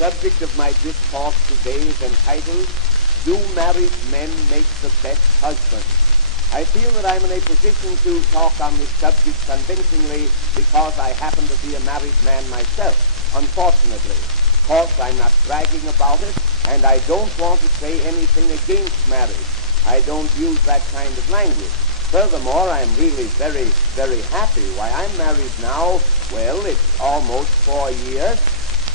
subject of my discourse today is entitled, Do Married Men Make the Best Husbands? I feel that I'm in a position to talk on this subject convincingly because I happen to be a married man myself, unfortunately. Of course, I'm not bragging about it, and I don't want to say anything against marriage. I don't use that kind of language. Furthermore, I'm really very, very happy. Why, I'm married now, well, it's almost 4 years.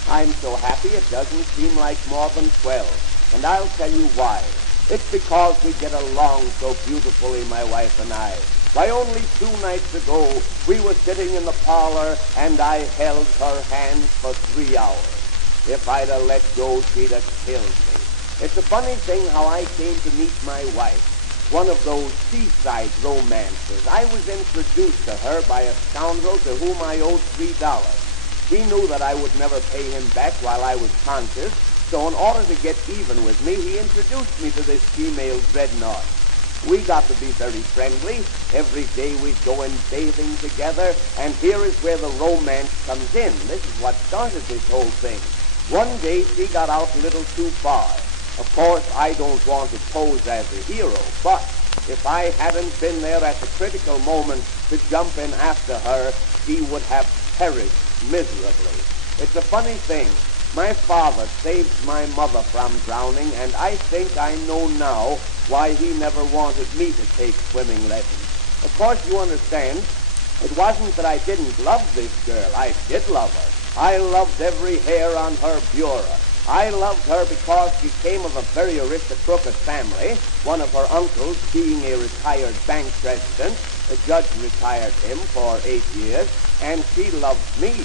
I'm so happy it doesn't seem like more than 12. And I'll tell you why. It's because we get along so beautifully, my wife and I. Why, only 2 nights ago, we were sitting in the parlor, and I held her hand for 3 hours. If I'd have let go, she'd have killed me. It's a funny thing how I came to meet my wife. One of those seaside romances. I was introduced to her by a scoundrel to whom I owed $3. He knew that I would never pay him back while I was conscious, so in order to get even with me, he introduced me to this female dreadnought. We got to be very friendly. Every day we'd go in bathing together, and here is where the romance comes in. This is what started this whole thing. One day she got out a little too far. Of course, I don't want to pose as a hero, but if I hadn't been there at the critical moment to jump in after her, she would have perished miserably. It's a funny thing. My father saved my mother from drowning, and I think I know now why he never wanted me to take swimming lessons. Of course, you understand, it wasn't that I didn't love this girl. I did love her. I loved every hair on her bureau. I loved her because she came of a very aristocratic family, one of her uncles being a retired bank president. The judge retired him for 8 years, and she loved me.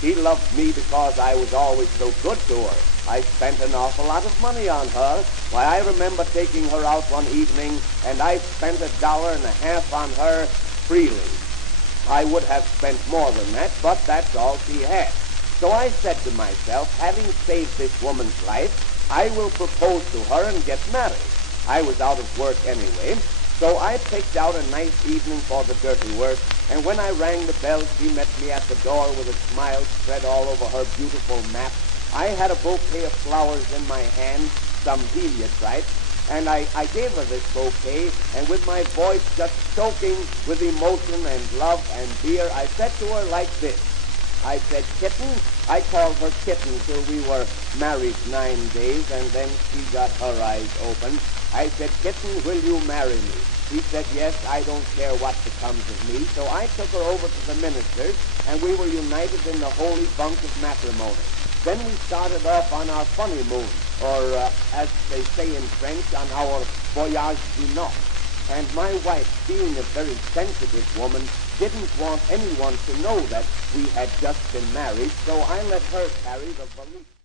She loved me because I was always so good to her. I spent an awful lot of money on her. Why, I remember taking her out one evening, and I spent $1.50 on her freely. I would have spent more than that, but that's all she had. So I said to myself, having saved this woman's life, I will propose to her and get married. I was out of work anyway, so I picked out a nice evening for the dirty work, and when I rang the bell, she met me at the door with a smile spread all over her beautiful map. I had a bouquet of flowers in my hand, some heliotrope, and I gave her this bouquet, and with my voice just choking with emotion and love and beer, I said to her like this. I said, Kitten. I called her Kitten till we were married 9 days, and then she got her eyes open. I said, Kitten, will you marry me? She said, yes, I don't care what becomes of me. So I took her over to the minister's, and we were united in the holy bunk of matrimony. Then we started off on our honeymoon, or as they say in French, on our voyage de noces. And my wife, being a very sensitive woman, didn't want anyone to know that we had just been married, so I let her carry the valise.